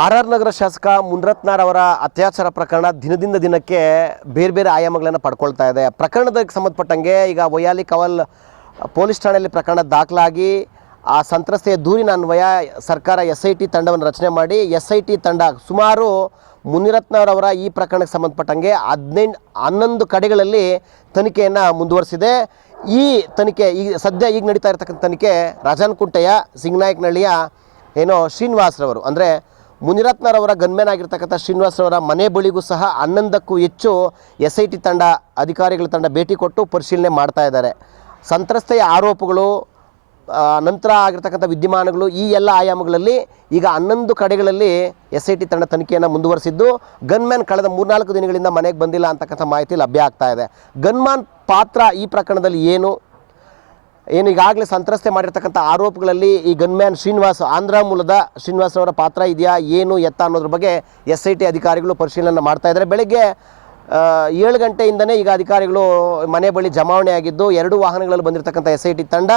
R ನಗರ ಶಾಸಕ ಮುನಿರತ್ನರವರ ಅತ್ಯಾಚಾರ ಪ್ರಕರಣ ದಿನದಿಂದ ದಿನಕ್ಕೆ ಬೇರೆ ಬೇರೆ ಆಯಾಮಗಳನ್ನು ಪಡ್ಕೊಳ್ತಾ ಇದೆ. ಪ್ರಕರಣಕ್ಕೆ ಸಂಬಂಧಪಟ್ಟಂಗೆ ಈಗ ವೈಯಾಲಿ ಕವಲ್ ಪೊಲೀಸ್ ಠಾಣೆಯಲ್ಲಿ ಪ್ರಕರಣ ದಾಖಲಾಗಿ ಆ ಸಂತ್ರಸ್ತೆಯ ದೂರಿನ ಅನ್ವಯ ಸರ್ಕಾರ SIT ತಂಡವನ್ನು ರಚನೆ ಮಾಡಿ SIT ತಂಡ ಸುಮಾರು ಮುನಿರತ್ನರವರ ಈ ಪ್ರಕರಣಕ್ಕೆ ಸಂಬಂಧಪಟ್ಟಂಗೆ 11 ಕಡೆಗಳಲ್ಲಿ ತನಿಖೆಯನ್ನು ಮುಂದುವರಿಸಿದೆ. ಈ ತನಿಖೆ ಈಗ ನಡೀತಾ ಇರತಕ್ಕಂಥ ತನಿಖೆ ರಾಜನಕುಂಟೆಯ ಸಿಂಗನಾಯಕನಹಳ್ಳಿಯ ಶ್ರೀನಿವಾಸ್ರವರು ಅಂದರೆ ಮುನಿರತ್ನರವರ ಗನ್ಮ್ಯಾನ್ ಆಗಿರ್ತಕ್ಕಂಥ ಶ್ರೀನಿವಾಸ್ರವರ ಮನೆ ಬಳಿಗೂ ಸಹ 11ಕ್ಕೂ ಹೆಚ್ಚು SIT ತಂಡ ಅಧಿಕಾರಿಗಳ ತಂಡ ಭೇಟಿ ಕೊಟ್ಟು ಪರಿಶೀಲನೆ ಮಾಡ್ತಾ ಇದ್ದಾರೆ. ಸಂತ್ರಸ್ತೆಯ ಆರೋಪಗಳು ನಂತರ ಆಗಿರ್ತಕ್ಕಂಥ ವಿದ್ಯಮಾನಗಳು ಈ ಎಲ್ಲ ಆಯಾಮಗಳಲ್ಲಿ ಈಗ 11 ಕಡೆಗಳಲ್ಲಿ SIT ತಂಡ ತನಿಖೆಯನ್ನು ಮುಂದುವರಿಸಿದ್ದು, ಗನ್ಮ್ಯಾನ್ ಕಳೆದ 3-4 ದಿನಗಳಿಂದ ಮನೆಗೆ ಬಂದಿಲ್ಲ ಅಂತಕ್ಕಂಥ ಮಾಹಿತಿ ಲಭ್ಯ ಆಗ್ತಾ ಇದೆ. ಗನ್ಮ್ಯಾನ್ ಪಾತ್ರ ಈ ಪ್ರಕರಣದಲ್ಲಿ ಏನು ಈಗಾಗಲೇ ಸಂತ್ರಸ್ತೆ ಮಾಡಿರ್ತಕ್ಕಂಥ ಆರೋಪಗಳಲ್ಲಿ ಈ ಗನ್ಮ್ಯಾನ್ ಶ್ರೀನಿವಾಸ್ ಆಂಧ್ರ ಮೂಲದ ಶ್ರೀನಿವಾಸ್ರವರ ಪಾತ್ರ ಇದೆಯಾ ಏನು ಎತ್ತ ಅನ್ನೋದ್ರ ಬಗ್ಗೆ SIT ಅಧಿಕಾರಿಗಳು ಪರಿಶೀಲನೆ ಮಾಡ್ತಾ ಇದ್ದಾರೆ. ಬೆಳಗ್ಗೆ 7 ಗಂಟೆಯಿಂದನೇ ಈಗ ಅಧಿಕಾರಿಗಳು ಮನೆ ಬಳಿ ಜಮಾವಣೆ ಆಗಿದ್ದು 2 ವಾಹನಗಳಲ್ಲಿ ಬಂದಿರತಕ್ಕಂಥ SIT ತಂಡ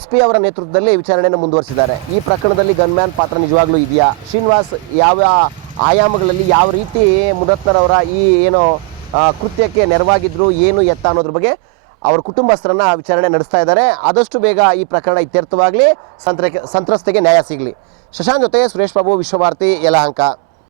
SP ಅವರ ನೇತೃತ್ವದಲ್ಲಿ ವಿಚಾರಣೆಯನ್ನು ಮುಂದುವರಿಸಿದ್ದಾರೆ. ಈ ಪ್ರಕರಣದಲ್ಲಿ ಗನ್ಮ್ಯಾನ್ ಪಾತ್ರ ನಿಜವಾಗ್ಲೂ ಇದೆಯಾ, ಶ್ರೀನಿವಾಸ್ ಯಾವ ಆಯಾಮಗಳಲ್ಲಿ ಯಾವ ರೀತಿ ಮುನಿರತ್ನರವರ ಈ ಕೃತ್ಯಕ್ಕೆ ನೆರವಾಗಿದ್ರು ಏನು ಎತ್ತ ಅನ್ನೋದ್ರ ಬಗ್ಗೆ ಅವರ ಕುಟುಂಬಸ್ಥರನ್ನ ವಿಚಾರಣೆ ನಡೆಸ್ತಾ ಇದ್ದಾರೆ. ಆದಷ್ಟು ಬೇಗ ಈ ಪ್ರಕರಣ ಇತ್ಯರ್ಥವಾಗಲಿ, ಸಂತ್ರಸ್ತೆಗೆ ನ್ಯಾಯ ಸಿಗಲಿ. ಶಶಾಂಕ್ ಜೊತೆ ಸುರೇಶ್ ಬಾಬು, ವಿಶ್ವಭಾರತಿ, ಯಲಹಂಕ.